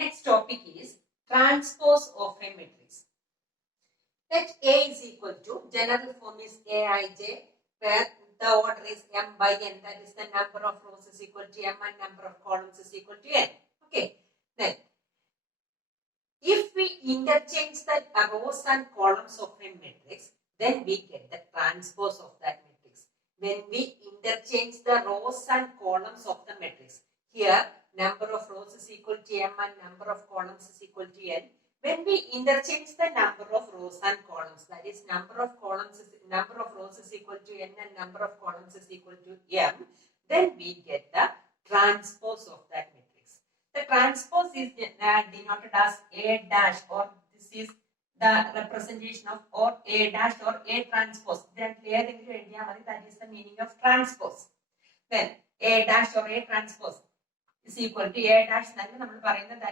Next topic is transpose of a matrix. Let A is equal to, general form is Aij, where the order is m by n, that is the number of rows is equal to m and number of columns is equal to n. Okay. Then, if we interchange the rows and columns of a matrix, then we get the transpose of that matrix. When we interchange the rows and columns of the matrix, here number of rows is equal to m and number of columns is equal to n. When we interchange the number of rows and columns, that is number of rows is equal to n and number of columns is equal to m, then we get the transpose of that matrix. The transpose is denoted as A dash, or this is the representation of or A dash or A transpose. Then that is the meaning of transpose. Then A dash or A transpose is equal to A dash, that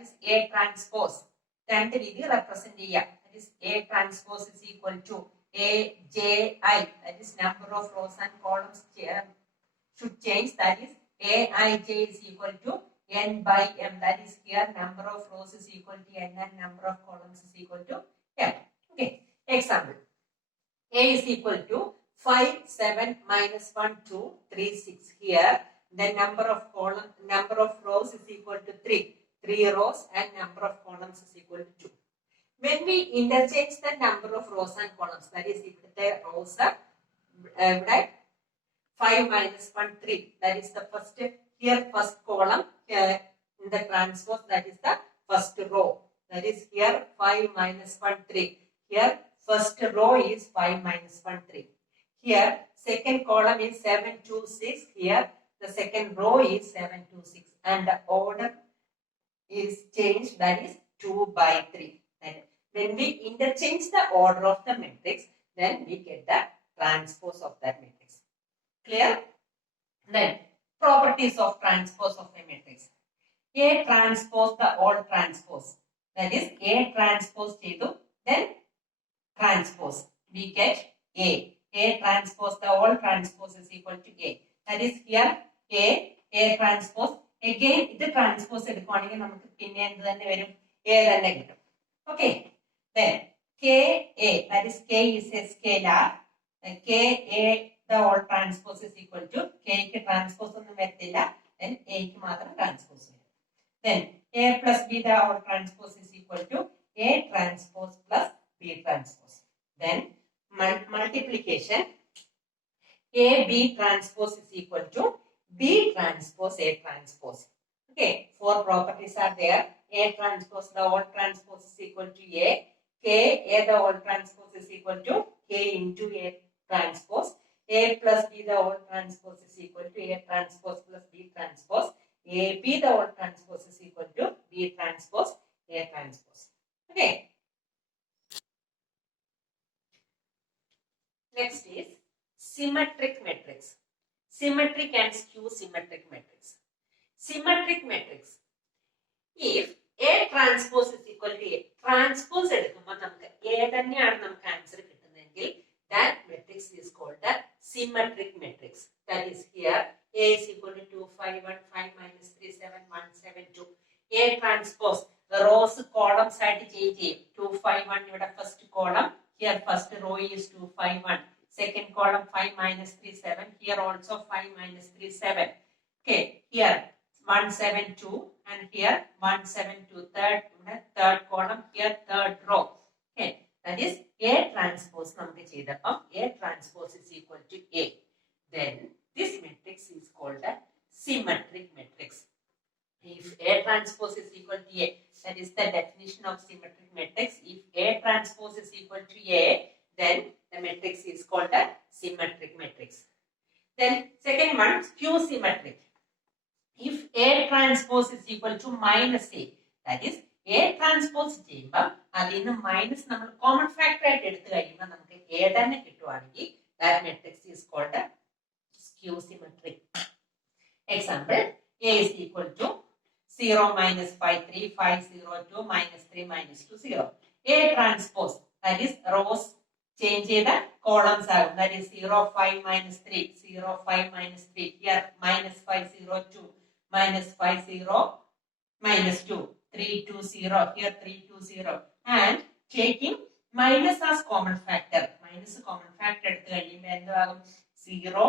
is A transpose. Then represent that is A transpose is equal to AJI, that is number of rows and columns should change, that is Aij is equal to n by m, that is here number of rows is equal to n and number of columns is equal to m. Okay, example. A is equal to 5, 7, minus 1, 2, 3, 6. Here the number of rows is equal to 3 rows, and number of columns is equal to 2. When we interchange the number of rows and columns, that is if the rows are 5 minus 1, 3, that is the first column, here in the transpose, that is the first row, that is here 5 minus 1, 3. Here first row is 5 minus 1, 3. Here second column is 7, 2, 6. Here the second row is 7, 2, 6, and the order is changed, that is 2 by 3. And when we interchange the order of the matrix, then we get the transpose of that matrix. Clear? Then properties of transpose of a matrix. A transpose the all transpose, that is A transpose chedu, then transpose, we get A. A transpose the all transpose is equal to A. That is here A transpose. Again, the transpose എടുക്കുകയാണെങ്കിൽ നമുക്ക് പിന്നെ എന്ത് തന്നെ വരും? A തന്നെ കിട്ടും. Okay. Then KA, that is K is a scalar. KA the all transpose is equal to K ക്ക് transpose ഒന്നും വരത്തില്ല. Then A ക്ക് മാത്രം transpose വരും. Then A plus B the all transpose is equal to A transpose plus B transpose. Then multiplication, A B transpose is equal to B transpose A transpose. Okay, 4 properties are there. A transpose the all transpose is equal to A. K A the all transpose is equal to K into A transpose. A plus B the all transpose is equal to A transpose plus B transpose. A B the all transpose is equal to B transpose A transpose. Okay. Next is symmetric matrix. Symmetric and skew symmetric matrix. Symmetric matrix. If A transpose is equal to A, transpose എടുക്കുമ്പോൾ നമുക്ക് A തന്നെയാണ് നമുക്ക് answer കിട്ടുന്നതെങ്കിൽ that matrix is called the symmetric matrix. That is here A is equal to 2, 5, 1, 5 minus 3, 7, 1, 7, 2. A transpose rows columns ആയിട്ട് change ചെയ്യും. 2, 5, 1 ഇവിടെ first column. Here first row is 2, 5, 1. Second column 5 minus 3, 7. Here also 5 minus 3, 7. Okay, here 1, 7, 2, and here 1, 7, 2. Third column, here third row. Okay, that is A transpose. A transpose is equal to A. Then this matrix is called a symmetric matrix. If A transpose is equal to A, that is the definition of symmetric matrix. If A transpose is equal to A, then the matrix is called a symmetric matrix. Then second one, skew symmetric. If A transpose is equal to minus A, that is A transpose ചെയ്യുമ്പോൾ അതിൽ നിന്ന് minus നമ്മൾ common factor ആയിട്ട് എടുത്തു കഴിയുമ്പോൾ നമുക്ക് A തന്നെ കിട്ടുവാണെങ്കിൽ that matrix is called a skew symmetric. Example, A is equal to 0 minus 5 3 5 0 2 minus 3 minus 2 0. A transpose, that is rows change ചെയ്ത columns ആകും. That is 0 5 minus 3 0 5 minus 3. Here minus 5 0 2 minus 5 0 minus 2. 3, 2, 0. Here 3, 2, 0. And taking minus as common factor. Minus common factor എടുത്തു കഴിയുമ്പോൾ എന്താകും 0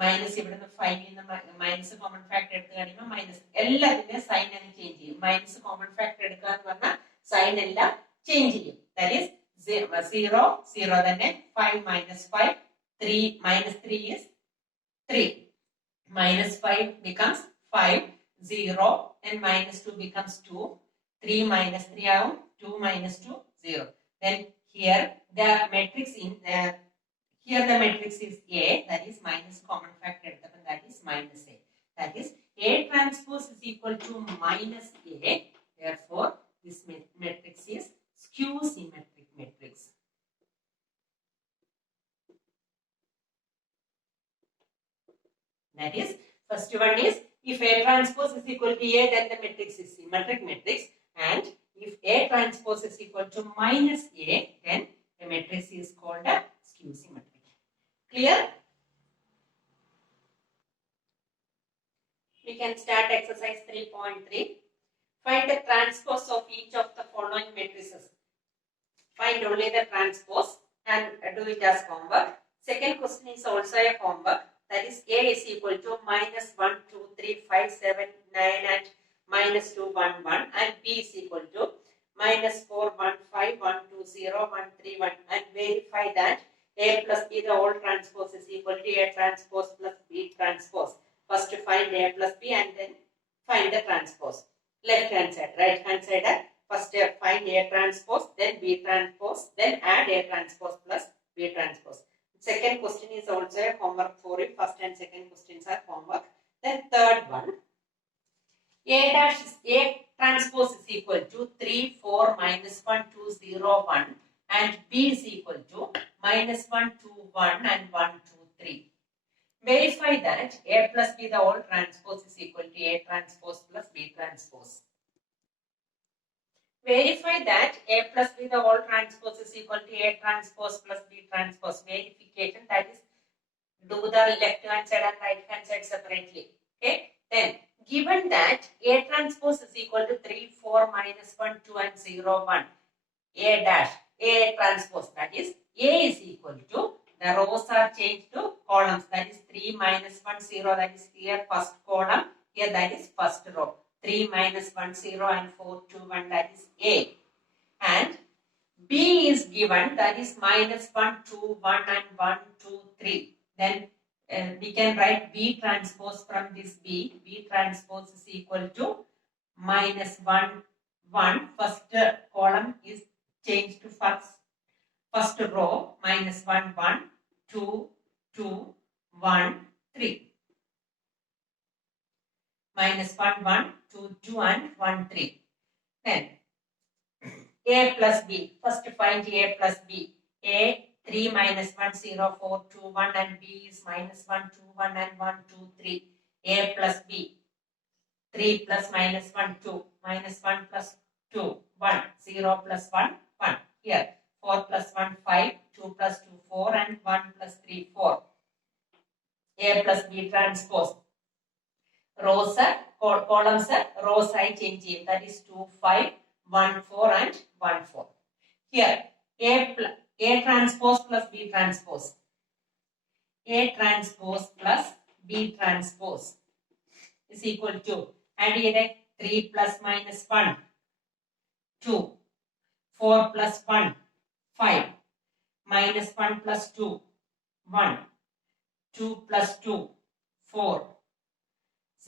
minus ഇവിടുന്ന് 5 minus common factor എടുത്തു കഴിയുമ്പോൾ minus എല്ലാത്തിന്റെ sign അങ്ങ് ചേഞ്ച് ചെയ്യും. മൈനസ് കോമൺ ഫാക്ടർ എടുക്കുക എന്ന് പറഞ്ഞാൽ സൈൻ എല്ലാം ചേഞ്ച് ചെയ്യും. ദാറ്റ് ഈസ് 0 0 തന്നെ 5 minus 5 3 minus 3 is 3 minus 5 becomes 5 0 and minus 2 becomes 2 3 minus 3 ആവും 2 minus 2 0. Then here the matrix in here the matrix is A, that is minus common factor, that is minus A. That is A transpose is equal to minus A. Therefore, this matrix is skew symmetric matrix. That is, first one is if A transpose is equal to A, then the matrix is symmetric matrix. And if A transpose is equal to minus A, then the matrix is called a skew symmetric. Clear? We can start exercise 3.3. Find the transpose of each of the following matrices. Find only the transpose and do it as homework. Second question is also a homework. That is A is equal to minus 1, 2, 3, 5, 7, 9 and minus 2, 1, 1. And B is equal to minus 4, 1, 5, 1, 2, 0, 1, 3, 1. And verify that A plus B the whole transpose is equal to A transpose plus B transpose. First find A plus B and then find the transpose. Left hand side, right hand side, first find A transpose, then B transpose, then add A transpose plus B transpose. Second question is also a homework for you. First and second questions are homework. Then third one, A transpose is equal to 3, 4, minus 1, 2, 0, 1 and B is equal to minus 1, 2, 1 and 1, 2, 3. Verify that A plus B the whole transpose is equal to A transpose plus B transpose. Verify that A plus B the whole transpose is equal to A transpose plus B transpose. Verification, that is, do the left hand side and right hand side separately. Okay. Then given that A transpose is equal to 3, 4, minus 1, 2 and 0, 1. A dash, A transpose, that is A is equal to, the rows are changed to columns, that is 3 minus 1 0, that is here first column, here that is first row. 3 minus 1 0 and 4 2 1, that is A. And B is given, that is minus 1 2 1 and 1 2 3. Then we can write B transpose from this B. B transpose is equal to minus 1 1. First column is changed to first row, minus 1 1 2 2 1 3. Minus 1 1 2 2 and 1 3. Then A plus B. First find A plus B. A 3 minus 1 0 4 2 1 and B is minus 1 2 1 and 1 2 3. A plus B. 3 plus minus 1 2 minus 1 plus 2 1 0 plus 1 1. Here 4 plus 1 5 2 plus 2 4 and 1 plus 3 4. A plus B transpose. Rows are columns are rows I change, that is 2 5 1 4 and 1 4. Here A transpose plus B transpose. A transpose plus B transpose is equal to, and here 3 plus minus 1 2 4 plus 1 5 minus 1 plus 2 1 2 plus 2 4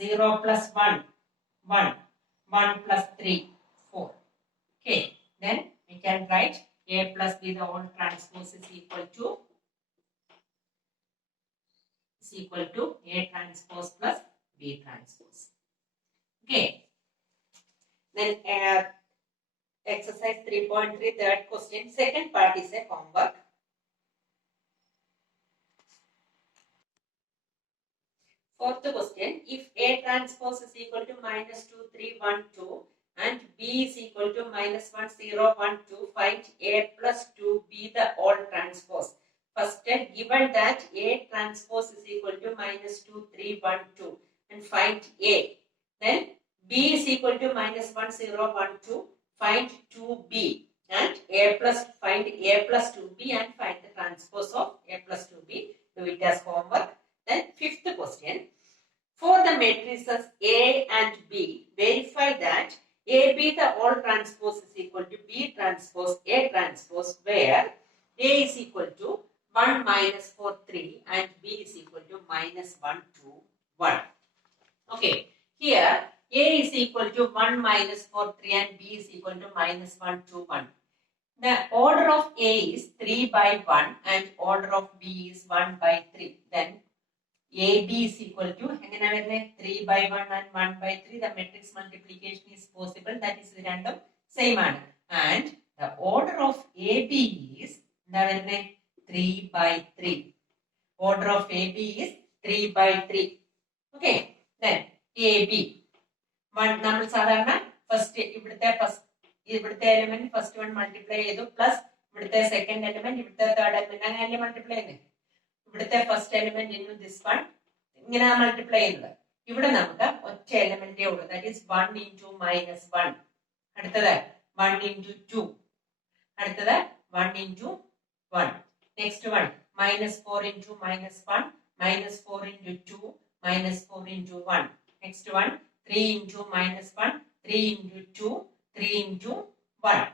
0 plus 1 1 1 plus 3 4. Okay, then we can write A plus B the whole transpose is equal to A transpose plus B transpose. Okay, then exercise 3.3 third question, second part is a homework. Fourth question, if A transpose is equal to minus 2 3 1 2 and B is equal to minus 1 0 1 2, find A plus 2B the whole transpose. First, given that A transpose is equal to minus 2 3 1 2 and find A, then B is equal to minus 1, 0, 1, 2. Find 2B and A plus, find A plus 2B and find the transpose of A plus 2B. Do it as homework. Then fifth question. For the matrices A and B, verify that AB the all transpose is equal to B transpose A transpose, where A is equal to 1 minus 4, 3 and B is equal to minus 1, 2, 1. Okay, here A is equal to 1 minus 4, 3 and B is equal to minus 1, 2, 1. The order of A is 3 by 1 and order of B is 1 by 3. Then AB is equal to 3 by 1 and 1 by 3. The matrix multiplication is possible. That is random. Same order. And the order of AB is 3 by 3. Order of AB is 3 by 3. Okay. Then AB. One number sadhana first element first one multiply plus second element third element multiply first element into this one multiply element that is 1 into minus 1 1 into 2 1 into 1. Next one minus 4 into minus 1 minus 4 into 2 minus 4 into 1. Next one 3 into minus 1 3 into 2 3 into 1.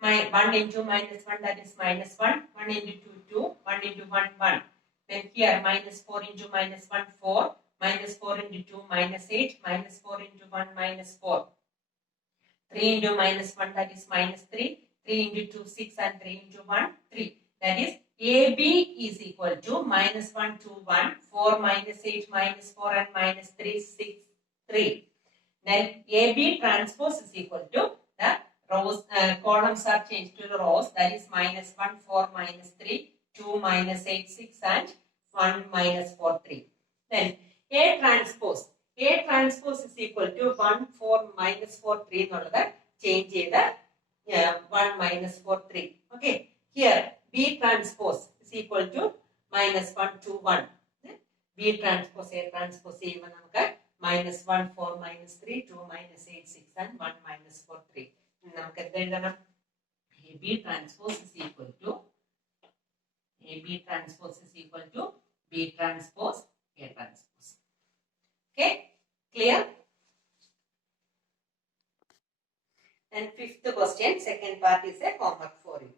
1 into minus 1, that is minus 1. 1 into 2 2 1 into 1 1. Then here minus 4 into minus 1 4 minus 4 into 2 minus 8 minus 4 into 1 minus 4. 3 into minus 1, that is minus 3. 3 into 2 6 and 3 into 1 3. That is AB is equal to minus 1 2 1 4 minus 8 minus 4 and minus 3 6 3. Then AB transpose is equal to the rows, columns are changed to the rows, that is minus 1 4 minus 3 2 minus 8 6 and 1 minus 4 3. Then A transpose is equal to 1 4 minus 4 3 change the 1 minus 4 3. Okay, here B transpose is equal to minus 1 2 1. B transpose A transpose minus 1 4 minus 3 2 minus 8 6 and 1 minus 4 3. AB transpose is equal to B transpose A transpose. Okay, clear? And fifth question, second part is a homework for you.